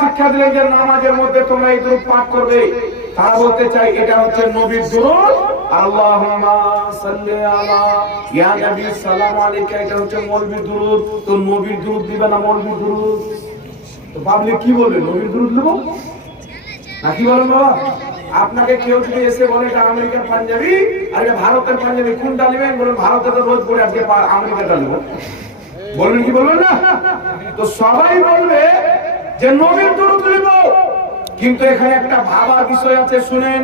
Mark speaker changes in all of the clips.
Speaker 1: শিক্ষা দিলেন যে নামাজের মধ্যে তোমরা এই দুরূদ পাঠ করবে। তারা বলতে চাই এটা হচ্ছে নবীর দুরূদ। আল্লাহুম্মা সাল্লি আলা সালাম এটা হচ্ছে মৌলবীর দুরূদ। নবীর দুরূদ দিবে না মৌলবীর দুরূদ? তো পাবলিক কি বলবে? নবীর দুরুদ নেব? না কি বলেন বাবা? আপনাকে কেউ যদি এসে বলে এটা আমেরিকার পাঞ্জাবি, আর এটা ভারতের পাঞ্জাবি, কোনটা নেবেন? বলেন, ভারতে তো রোজ করে আজকে আমেরিকাটা নেব। বলবেন কি বলবেন না? তো সবাই বলবে যে নবীর দুরুদ নেব। কিন্তু এখানে একটা ভাবার বিষয় আছে, শুনেন।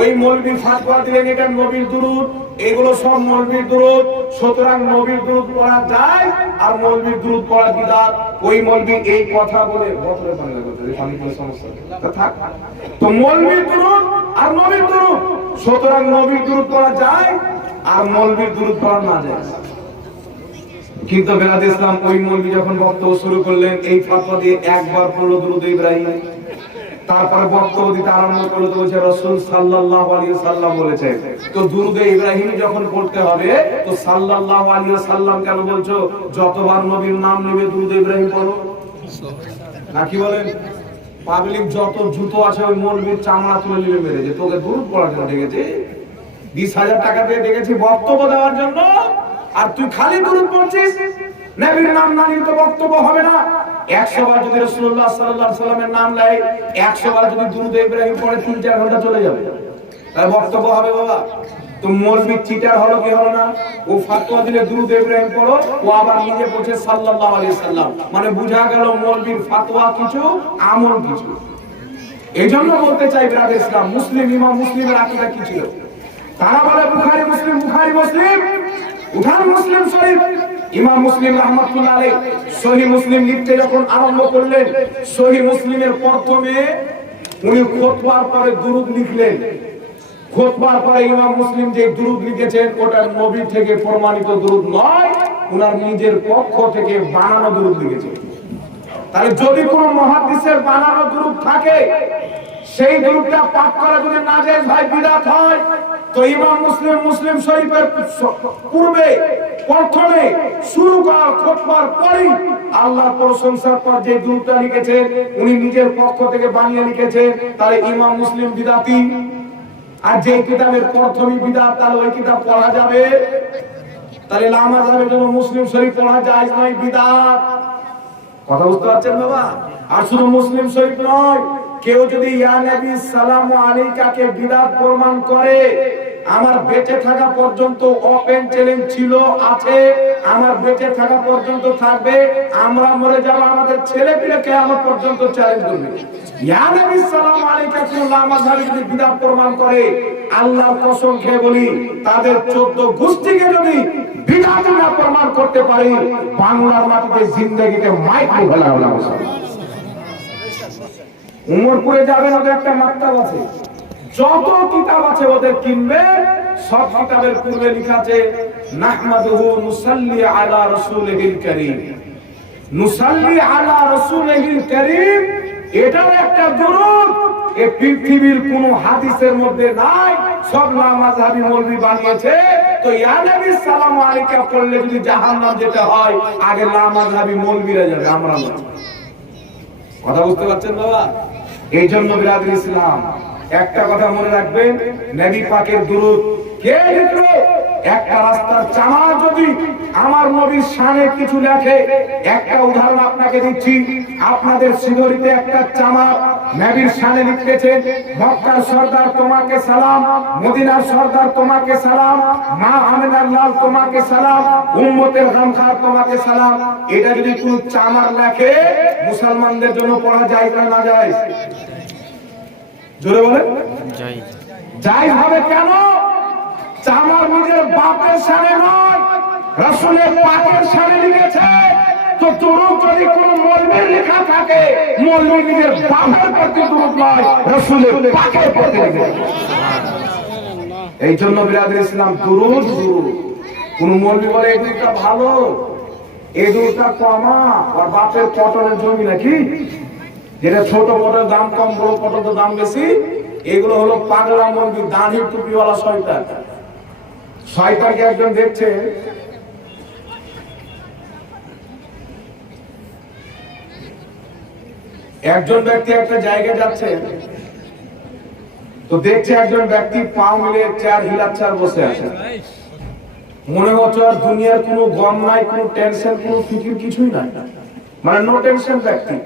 Speaker 1: ওই মৌলবী ফাতোয়া দিলেন, এটা নবীর দুরূদ, এগুলো সব মৌলবীর দুরূদ। সুতরাং নবীর দুরূদ পড়া যায় আর মৌলবীর দুরূদ পড়া বিদাত। ওই মৌলবী এই কথা বলে বছরে পানি কোনো সমস্যা থাক। তো মৌলবীর দুরূদ আর নবীর দুরূদ। সুতরাং নবীর দুরূদ পড়া যায় আর মৌলবীর দুরূদ পড়া না যায়। কিন্তু বেলাদ ইসলাম ওই মৌলবী যখন বক্তব্য শুরু করলেন, এই ফাতোয়া দিয়ে একবার পড়ল দুরূদ ইব্রাহিম। তারপরে বক্তব্য দিতে আরম্ভ করল তো বলছে, রসুল সাল্লাল্লাহু আলাইহি সাল্লাম বলেছেন তো দুরুদে ইব্রাহিম যখন পড়তে হবে, তো সাল্লাল্লাহু আলাইহি সাল্লাম কেন বলছো? যতবার নবীর নাম নেবে দুরুদে ইব্রাহিম পড়ো। না কি বলেন? পাবলিক যত জুতো আছে, ওই মৌলবীর চামড়া তুলে নিবে মেরে যে তোকে দুরুদ পড়ার জন্য ডেকেছি। বিশ হাজার টাকা দিয়ে ডেকেছি বক্তব্য দেওয়ার জন্য। আর তুই খালি দুরুদ পড়ছিস? নবীর নাম না নিলে তো বক্তব্য হবে না। একশো বার যদি রসুল্লাহ সাল্লাহ সাল্লামের নাম নেয়, একশো বার যদি দুরুদ ইব্রাহিম তিন চার ঘণ্টা চলে যাবে। তার বক্তব্য হবে, বাবা, তো চিটার হলো কি হলো না? ও ফাতোয়া দিলে দুরুদ ইব্রাহিম পড়ো, ও আবার নিজে পড়ছে সাল্লাল্লাহু আলাইহি সাল্লাম মানে বুঝা গেল মৌলবীর ফাতোয়া কিছু, আমল কিছু। এই জন্য বলতে চাই বিরাদ ইসলাম মুসলিম, ইমাম মুসলিমের আকিদা কি ছিল? তারা বলে, বুখারী, মুসলিম বুখারী, মুসলিম। উঠান মুসলিম শরীফ। ইমাম মুসলিম রহমাতুল্লাহ আলাইহি সহিহ মুসলিম লিখতে যখন আরম্ভ করলেন সহিহ মুসলিমের প্রথমে উনি খুতবার পরে দুরূদ লিখলেন। খুতবার পরে ইমাম মুসলিম যে দুরূদ লিখেছেন, ওটা নবী থেকে প্রমাণিত দুরূদ নয় ওনার নিজের পক্ষ থেকে বানানো দুরূদ লিখেছেন। তাহলে যদি কোনো মহাদিসের বানানো দুরূপ থাকে, সেই দুরূপটা পাঠ করা যদি না যায় ভাই বিরাট হয় তো ইমাম মুসলিম মুসলিম শরীফের পূর্বে, প্রথমে শুরু করা পরেই প্রশংসার পর যে উনি নিজের পক্ষ থেকে বানিয়ে ইমাম মুসলিম বিদাতি। আর যে কিতাবের বিদাত, তাহলে ওই কিতাব পড়া যাবে। তাহলে লামা যাবে মুসলিম শরীফ পড়া যায় নয় বিদাত। কথা বুঝতে পারছেন বাবা? আর শুধু মুসলিম শরীফ নয়, কেউ যদি ইয়া নবী সালাম আলাইকাকে বিদাত প্রমাণ করে আমার বেঁচে থাকা পর্যন্ত ওপেন চ্যালেঞ্জ ছিল, আছে, আমার বেঁচে থাকা পর্যন্ত থাকবে, আমরা মরে যাব, আমাদের ছেলে পিলে কে আমার পর্যন্ত চ্যালেঞ্জ করবে। ইয়া নবী সালাম আলাইকা কোন লামাঝাবি যদি বিদাত প্রমাণ করে, আল্লাহর কসম খেয়ে বলি, তাদের 14 গোষ্ঠীকে যদি বিদাত না প্রমাণ করতে পারি, বাংলার মাটিতে জিন্দগিতে মাইক্রো ফেলা হলো উমরপুরে যাবেন, ওদের একটা মাকতাব আছে। যত কিতাব আছে ওদের কিনবে, সব কিতাবের পূর্বে লেখা আছে, নাহমাদুহু মুসাল্লি আলা রাসূলিহিল কারীম। নুসাল্লি আলা রাসূলিহিল কারীম একটা দুরূদ। পৃথিবীর কোন হাদিসের মধ্যে নাই, সব বানিয়েছে। তো ইয়া নবী, সালাম আলাইকা পড়লে যদি জাহান্নাম যেতে হয়, আগে নামাজহাবি মৌলবিরা যাবে, আমরা কথা বুঝতে পারছেন বাবা? এই জন্য বিরাদ ইসলাম। একটা কথা মনে রাখবেন নবী পাকের দুরুদ কে লিখলো? একটা রাস্তার চামা যদি আমার নবীর সামনে কিছু লেখে, একটা উদাহরণ আপনাকে দিচ্ছি। আপনাদের শিবরিতে একটা চামা নবীর শানে লিখতেছেন মক্কার সর্দার তোমাকে সালাম মদিনার সর্দার তোমাকে সালাম মা আমিনার লাল তোমাকে সালাম উম্মতের হামখার তোমাকে সালাম। এটা যদি কোন চামার লেখে মুসলমানদের জন্য পড়া যায় না না যায়? জোরে বলেন।
Speaker 2: যাই
Speaker 1: হবে কেন? চামার নিজের বাপের সামনে নয় রসুলের পাকের সামনে লিখেছে। তো তুরুপ যদি কোন মলবির লেখা থাকে মলবি নিজের প্রতি তুরুপ নয় রসুলের পাকের প্রতি এই জন্য বিরাদের ইসলাম দুরুদ দুরুদ। কোন মলবি বলে, এই দুধটা ভালো, এই দুধটা কমা। আর বাপের পটলের জমি নাকি? যেটা ছোট পটের দাম কম, বড় পটের তো দাম বেশি। এগুলো হলো পাগলা মন্দির দাঁড়ি টুপিওয়ালা শয়তান। শয়তানকে একজন দেখছে একজন ব্যক্তি একটা জায়গায় যাচ্ছে, তো দেখছে একজন ব্যক্তি পা মিলে চেয়ার হিলাচ্ছে আর বসে আছে। মনে হচ্ছে আর দুনিয়ার কোনো গম নাই, কোনো টেনশন কোনো ফিকির কিছুই নাই। মানে নো টেনশন ব্যক্তি।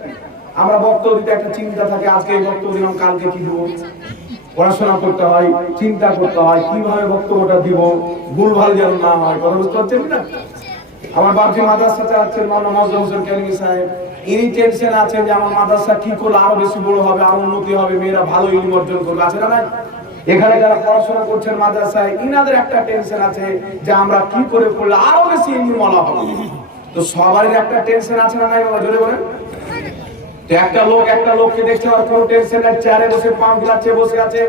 Speaker 1: আমরা বক্তব্য দিতে একটা চিন্তা থাকে, আজকে এই বক্তব্য দিলাম, কালকে কি দেবো? পড়াশোনা করতে হয়, চিন্তা করতে হয়, কীভাবে বক্তব্যটা দিব? ভুলভাল যেন না হয়, কথা বুঝতে পারছেন না? আমার বাপজি মাদ্রাসা চালাচ্ছেন মাওলানা মজরুল হোসেন কেলমি সাহেব। ইনি টেনশন যে আমার মাদ্রাসা কি করলে আরও বেশি বড় হবে, আরও উন্নতি হবে, মেয়েরা ভালো অর্জন করবে। আছে না এখানে যারা পড়াশোনা করছেন মাদ্রাসায়, ইনাদের একটা টেনশন আছে যে আমরা কি করে করলে আরও বেশি হবে। তো সবারই একটা টেনশন আছে না নাই বাবা? জোরে বলেন। একটা লোক, একটা লোককে দেখছে আর টেনশন নাই চেয়ারে বসে পাম বিলাচ্ছে বসে আছে।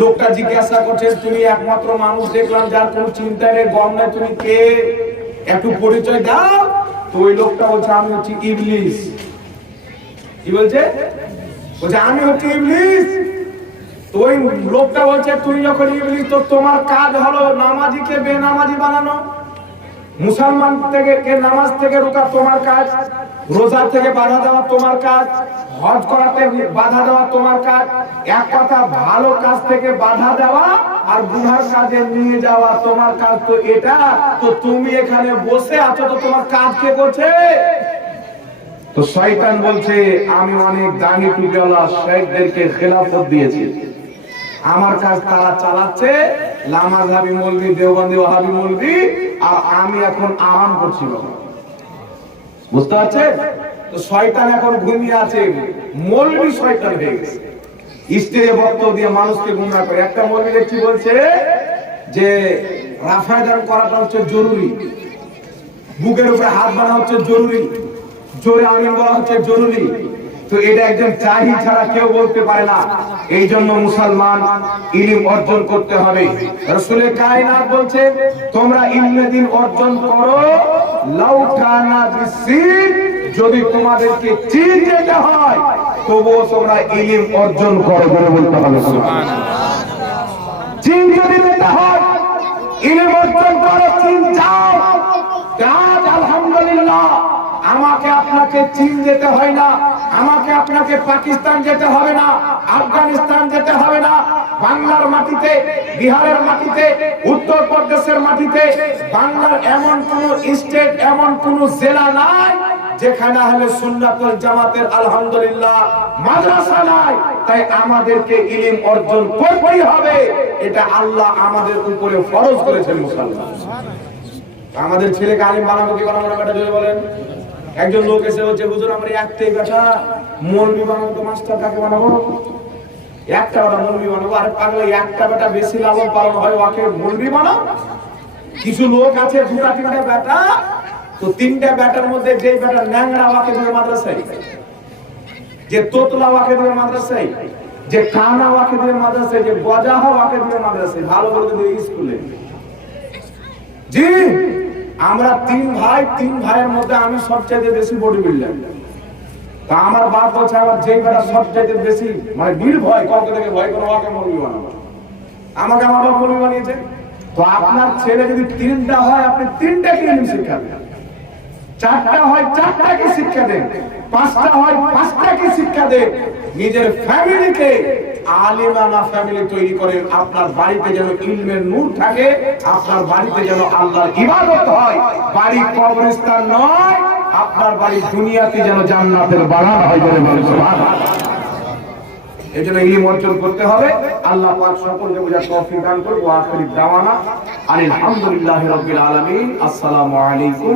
Speaker 1: লোকটা জিজ্ঞাসা করছে, তুমি একমাত্র মানুষ দেখলাম যার কোনো চিন্তা নেই, গম নাই, তুমি কে? একটু পরিচয় দাও। ওই লোকটা বলছে, আমি হচ্ছি ইবলিস। কি বলছে? বলছে, আমি হচ্ছি ইবলিস। ওই লোকটা বলছে, তুই যখন ইবলিস, তো তোমার কাজ হলো নামাজিকে বেনামাজি বানানো। মুসলমান থেকে কে নামাজ থেকে রোকা তোমার কাজ? রোজা থেকে বাধা দেওয়া তোমার কাজ? হজ করাতে বাধা দেওয়া তোমার কাজ? এক কথা, ভালো কাজ থেকে বাধা দেওয়া আর গুনার কাজে নিয়ে যাওয়া তোমার কাজ তো এটা। তো তুমি এখানে বসে আছো তো তোমার কাজ কে করছে? তো শয়তান বলছে, আমি অনেক দানি টুপিওয়ালা শেখদেরকে খেলাফত দিয়েছি। আমার কাজ তারা চালাচ্ছে লামাজ হাবি মলবি, দেওবন্দি ওহাবি মলবি, আর আমি এখন আরাম করছি বুঝতে পারছেন? তো শয়তান এখন ঘুমিয়ে আছে, মলবি শয়তান হয়ে গেছে। স্ত্রী বক্তব্য দিয়ে মানুষকে গুমরা করে। একটা মলবি দেখছি বলছে যে, রাফায়দান করাটা হচ্ছে জরুরি। বুকের উপরে হাত বানা হচ্ছে জরুরি। জোরে আমিন বলা হচ্ছে জরুরি। তো এটা একজন চাহি ছাড়া কেউ বলতে পারে না। এই জন্য মুসলমান ইলিম অর্জন করতে হবে। রসুলের কায়নাত বলছে, তোমরা ইলমে অর্জন করো, লাউ যদি তোমাদেরকে চীন যেতে হয়, তবুও তোমরা ইলিম অর্জন করো। বলে বলতে হবে চীন যদি যেতে হয়, ইলিম অর্জন করো, চীন যাও। কাজ আলহামদুলিল্লাহ, আমাকে আপনাকে চিন যেতে হয় না। আমাকে আপনাকে পাকিস্তান যেতে হবে না, আফগানিস্তান যেতে হবে না, বাংলার মাটিতে, বিহারের মাটিতে উত্তর প্রদেশের মাটিতে, বাংলার এমন কোন স্টেট, এমন কোন জেলা নাই যেখানে হলে সুন্নাতুল জামাতের আলহামদুলিল্লাহ মাদ্রাসা নাই। তাই আমাদেরকে ইলিম অর্জন করতেই হবে। এটা আল্লাহ আমাদের উপরে ফরজ করেছেন মুসলমান। আমাদের ছেলেকে আলিম বানাবো কি বানাবো না বলেন। একজন লোক এসে হচ্ছে হুজুর, আমরা একটাই বেটা মৌলবি বানাবো তো, মাস্টার কাকে বানাবো? একটা বেটা মৌলবি বানাবো। আর পাগলা, একটা বেটা বেশি লালন পালন হয় ওকে মৌলবি বানাও। কিছু লোক আছে, দুটা, তিনটা বেটা তো তিনটা বেটার মধ্যে যে বেটা ন্যাংরা ওকে দেবে মাদ্রাসায়, যে তোতলা ওকে দেবে মাদ্রাসায়, যে কানা ওকে ধরে মাদ্রাসায়, যে গজা ওকে ধরে মাদ্রাসায়, ভালো করে স্কুলে। জি। আমরা তিন ভাই, তিন ভাইয়ের মধ্যে আমি সবচাইতে বেশি বডি বিল্ডার তা আমার বাপ বলছে, আমার যে বেটা সবচাইতে বেশি মানে বীর ভয় কাউকে থেকে ভয় করে, আমাকে মরবি বানাবো আমাকে আমার বাপ মরবি বানিয়েছে। তো আপনার ছেলে যদি তিনটা হয়, আপনি তিনটাকে ইলম শিক্ষা দেন? চারটা হয় চারটাকে শিক্ষা দেন? পাঁচটা হয় পাঁচটাকে শিক্ষা দেন? নিজের ফ্যামিলিকে আলিমানা ফ্যামিলি তৈরি করেন আপনার বাড়িতে যেন ইলমের নূর থাকে, আপনার বাড়িতে যেন আল্লাহর ইবাদত হয়। বাড়ি কবরস্থান নয়, আপনার বাড়ি দুনিয়াতে যেন জান্নাতের হয় বলে এই জন্য ইলম অর্জন করতে হবে। আল্লাহ পাক সকলকে দান করুন আখিরি দাওয়ানা। আলহামদুলিল্লাহি রাব্বিল আলামিন। আসসালামু আলাইকুম